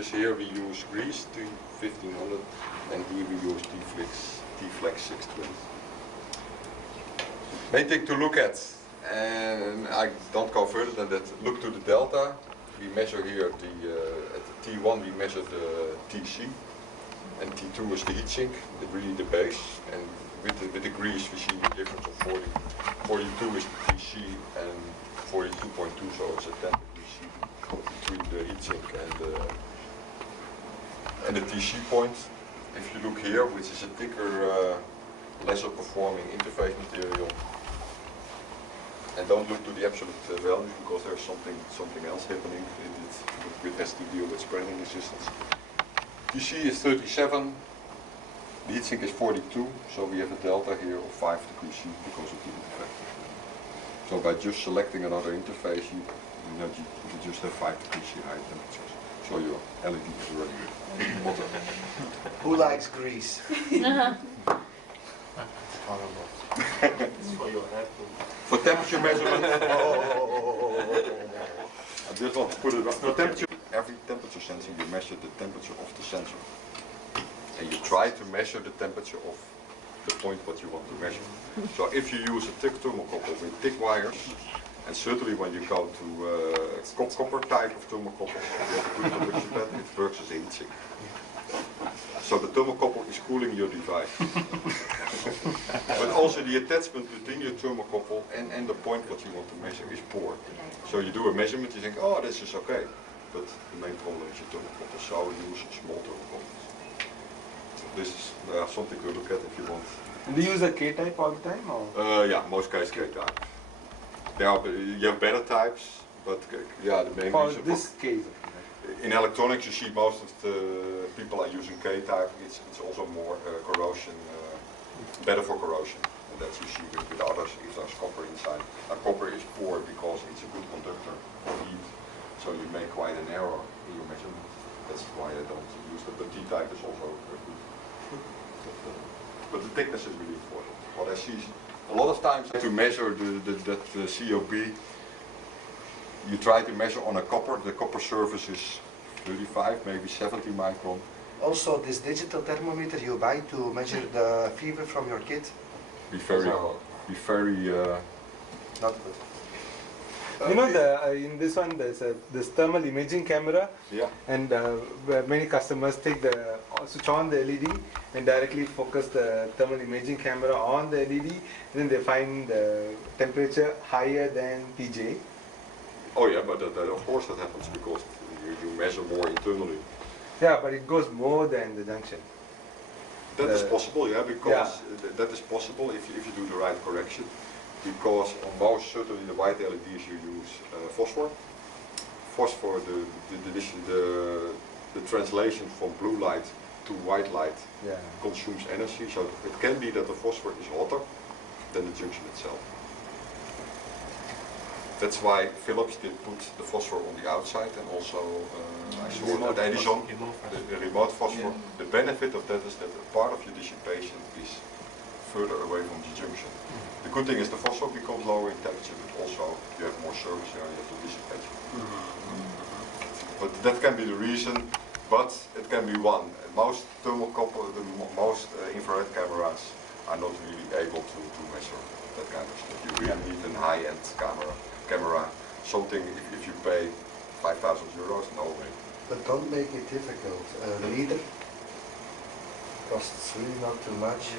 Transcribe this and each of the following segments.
temperatures here we use grease to 1500 and here we use T-Flex 620. Main thing to look at, and I don't go further than that, look to the delta. We measure here at the T1 we measure the TC and T2 is the heat sink, really the base, and with the grease we see a difference of 40. 42 is the TC and 42.2, so it's a 10 TC between the heat sink and the TC point. If you look here, which is a thicker, lesser performing interface material, and don't look to the absolute values because there's something else happening. It has to deal with spreading resistance. TC is 37, the heatsink is 42, so we have a delta here of 5 degrees C because of the interface. So by just selecting another interface, you just have 5 degrees C high temperatures. So your LED is running hotter. Who likes grease? For temperature measurement, I just want to put it up. For temperature, every temperature sensor you measure the temperature of the sensor. And you try to measure the temperature of the point what you want to measure. So if you use a thick thermocouple with thick wires, and certainly when you go to copper type of thermocouple, you have a good conduction pad, it works as a heat sink. So the thermocouple is cooling your device. But also the attachment between your thermocouple and the point what you want to measure is poor. So you do a measurement, you think, oh, this is okay. But the main problem is your thermocouple, so use small thermocouples. This is something to look at if you want. Do you use a K-type all the time? Or? Yeah, most cases K-type. You have better types, but yeah, the main for reason this case. in electronics you see most of the people are using K-type. It's also more corrosion, better for corrosion. And that's you see with others if there's copper inside. Copper is poor because it's a good conductor for heat, so you make quite an error in your measurement. That's why I don't use it. But T-type is also good. But the thickness is really important. What I see is a lot of times to measure the COB, you try to measure on a copper. The copper surface is 35, maybe 70 micron. Also, this digital thermometer you buy to measure the fever from your kid? Be very not good. You know, in this one there's this thermal imaging camera, yeah. And where many customers take switch on the LED and directly focus the thermal imaging camera on the LED, then they find the temperature higher than TJ. Oh yeah, but of course that happens because you measure more internally. Yeah, but it goes more than the junction. That is possible, yeah, because that is possible if you do the right correction. Because on most, certainly the white LEDs, you use phosphor. Phosphor, the translation from blue light to white light consumes energy. So it can be that the phosphor is hotter than the junction itself. That's why Philips did put the phosphor on the outside, and also I saw that Edison, the remote phosphor. Yeah. The benefit of that is that a part of your dissipation is further away from the junction. The good thing is the phosphor becomes lower in temperature, but also you have more surface area to dissipate. But that can be the reason, but it can be one. Most thermocouple, most infrared cameras are not really able to measure that kind of stuff. You really need a high-end camera. Something if you pay 5,000 euros, no way. But don't make it difficult. A reader costs really not too much.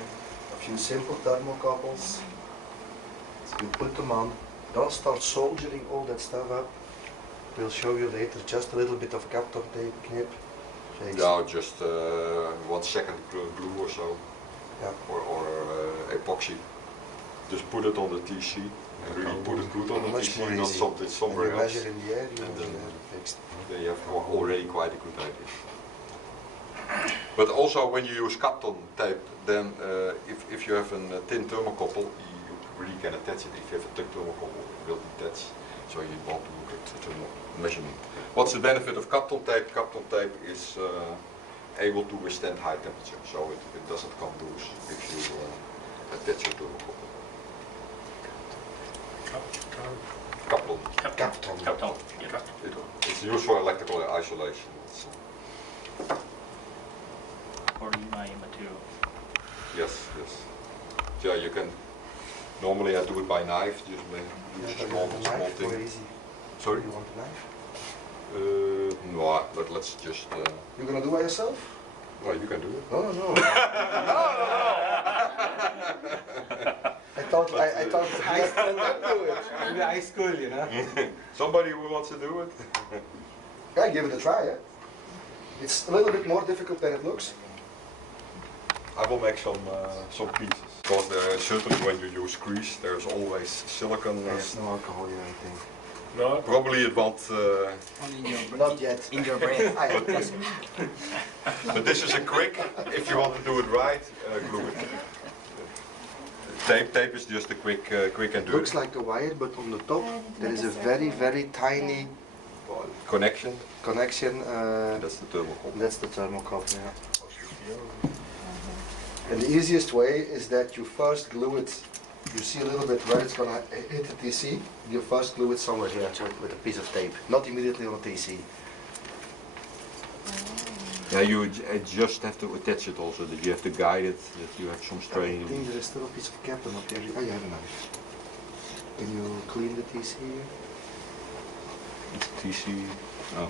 A few simple thermocouples. You put them on. Don't start soldering all that stuff up. We'll show you later. Just a little bit of Kapton tape, knip. No, just 1 second glue or so. Yeah. Or epoxy. Just put it on the TC and really put it good on the TC, not something somewhere else. Measure in the air, you then fixed. Then you have already quite a good idea. But also when you use Kapton tape, then if you have a thin thermocouple, you really can attach it. If you have a thick thermocouple, it will detach. So you want to look at thermal measurement. What's the benefit of Kapton tape? Kapton tape is able to withstand high temperature, so it doesn't come loose if you attach your thermocouple. Kapton. Kapton. It's used for electrical isolation. yeah, you can. Normally I do it by knife, just use a small thing. Easy. Sorry? You want a knife? No, but let's just. You're gonna do it by yourself? Well, you can do it. No, no, no. I thought High school, do it. Maybe high school, you know. Somebody who wants to do it. Yeah, give it a try. Yeah? It's a little bit more difficult than it looks. I will make some pieces. Because there, certainly when you use grease, there's always silicon. There's no alcohol here, I think. No? Probably it won't. Not yet. In your brain. I have this. But this is a quick. If you want to do it right, glue it. Tape is just a quick and dirty. Looks like a wire, but on the top there is a very tiny connection. connection. That's the thermocouple. That's the thermocouple. Yeah. And the easiest way is that you first glue it. You see a little bit where it's gonna hit the TC. You first glue it somewhere here with a piece of tape, not immediately on the TC. Yeah, you just have to attach it also. That you have to guide it. That you have some strain. I think there is still a piece of Kapton up there. Oh, you have a knife. Can you clean the TC here? It's TC. Oh.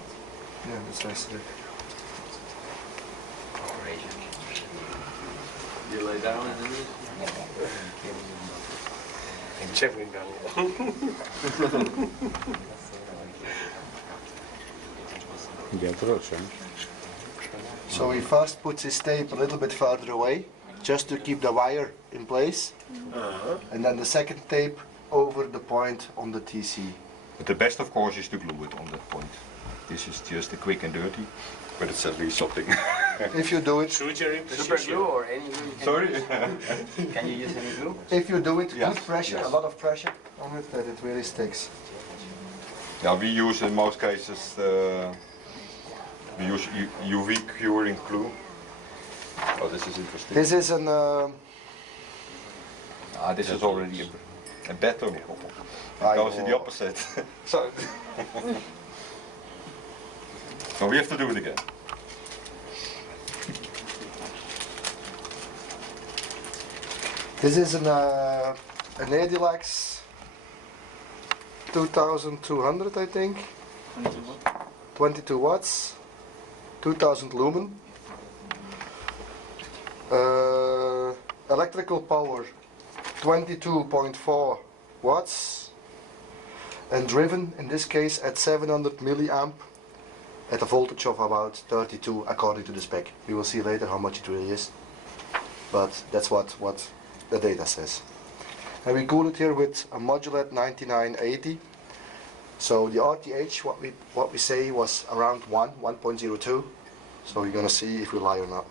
Yeah, that's nice. You lay down and do it? Checking down. So he first puts his tape a little bit further away, just to keep the wire in place. And then the second tape over the point on the TC. But the best, of course, is to glue it on that point. This is just a quick and dirty, but it's at least something. If you do it, Super glue or any glue you can Sorry? use? Can you use any glue? if you do it, Yes, good pressure, yes. a lot of pressure on it, that it really sticks. Yeah, we use in most cases we use UV curing glue. Oh, this is interesting. This is an. This is already a bad thermocouple. I It goes in know. the opposite. So, so we have to do it again. This is an Edilax 2200, I think. 22 watts, 2000 lumen. Electrical power 22.4 watts. And driven, in this case, at 700 milliamp at a voltage of about 32 according to the spec. We will see later how much it really is. But that's what the data says. And we cool it here with a Modulet 9980. So the RTH, what we say was around 1.02. So we're gonna see if we lie or not.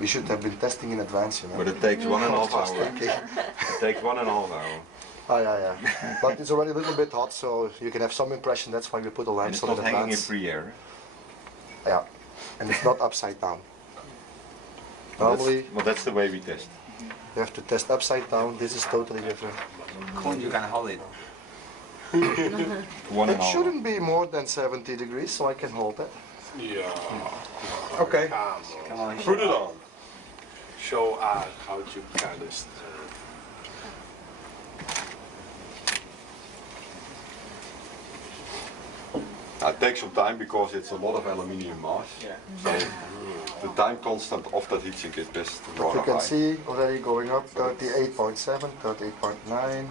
We should have been testing in advance, you know. But it takes 1.5 hours. Okay. It takes 1.5 hours. Oh, yeah. But it's already a little bit hot, so you can have some impression. That's why we put the And lamps it's on not in hanging in advance. free air. Yeah, and it's not upside down. Normally, Well, that's the way we test. you have to test upside down. This is totally different. Koen, you can hold it. 1.5 It shouldn't be more than 70 degrees, so I can hold it. Yeah. Okay. Come on. Put it on. Show us how you can this. It takes some time because it's a lot of aluminium mass. Yeah. So the time constant of that heat sink is best You rather can high. see already going up 38.7, 38.9.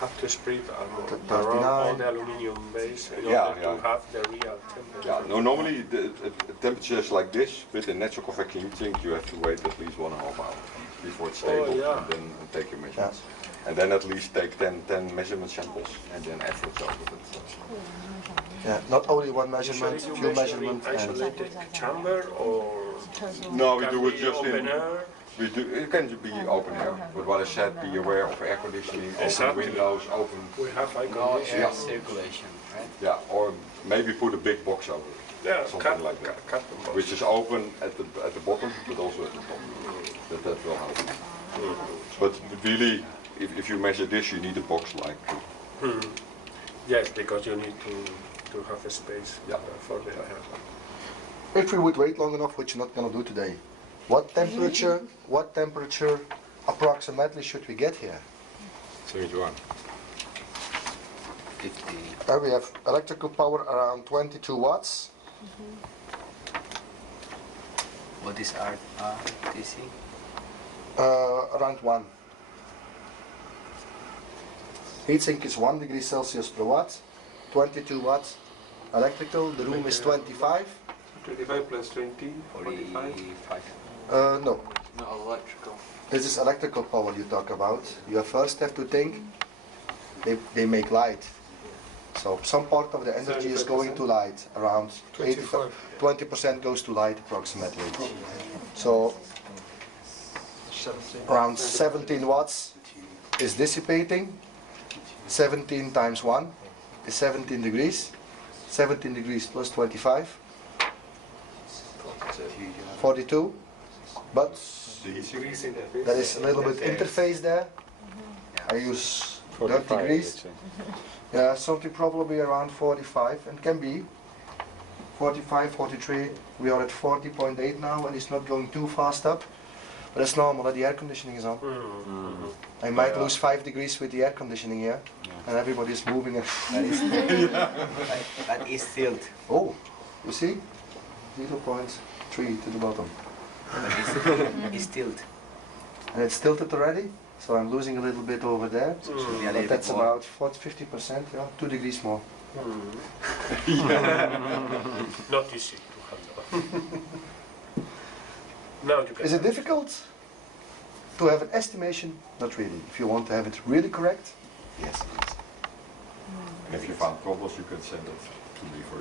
Have to spread around 39. all the aluminium base in Yeah, order yeah. to have the real temperature. Yeah, no, normally the temperatures like this with a natural convection heat sink, you have to wait at least 1.5 hours before it's stable, yeah. and then take your measurements. And then at least take 10 measurement samples and then average over it. Yeah, not only one measurement, Usually few you measure in measurements, and isolated chamber or No, we can do it be just in. open air. We do. It can be open air, but what I said, be aware of air conditioning, open Exactly. windows, open. We have air No conditioning. air circulation, right? Yeah, or maybe put a big box over it. Yeah, Something like that. carton box. Which is open at the bottom, but also at the top. That will help. But really, if you measure this, you need a box like. Yes, because you need to have a space Yeah. for the air. if we would wait long enough, which you're not gonna do today, What temperature approximately should we get here? 71. 50. We have electrical power around 22 watts. What is DC? Around 1. Heatsink is 1 degree Celsius per watt, 22 watts. Electrical, the room is 25. 25 plus 20, 45. 45. No, Not electrical. this is electrical power you talk about. You first have to think, they make light. So some part of the energy is going to light, around 20% goes to light approximately. So around 17 watts is dissipating. 17 times 1 is 17 degrees. 17 degrees plus 25, 42. But there is a little bit interface there. I use 30 degrees. Yeah, something probably around 45, and can be 45, 43. We are at 40.8 now, and it's not going too fast up. But that's normal, that the air conditioning is on. I might lose 5 degrees with the air conditioning here, and everybody's moving. That is tilt. Oh, you see? 0.3 to the bottom. But it's tilt. And it's tilted already, so I'm losing a little bit over there. So it should be a But little that's bit more. about 50%, yeah, 2 degrees more. Not easy to handle. Now you can. Is it difficult to have an estimation? Not really. If you want to have it really correct, yes. And if you found problems, you can send it to me for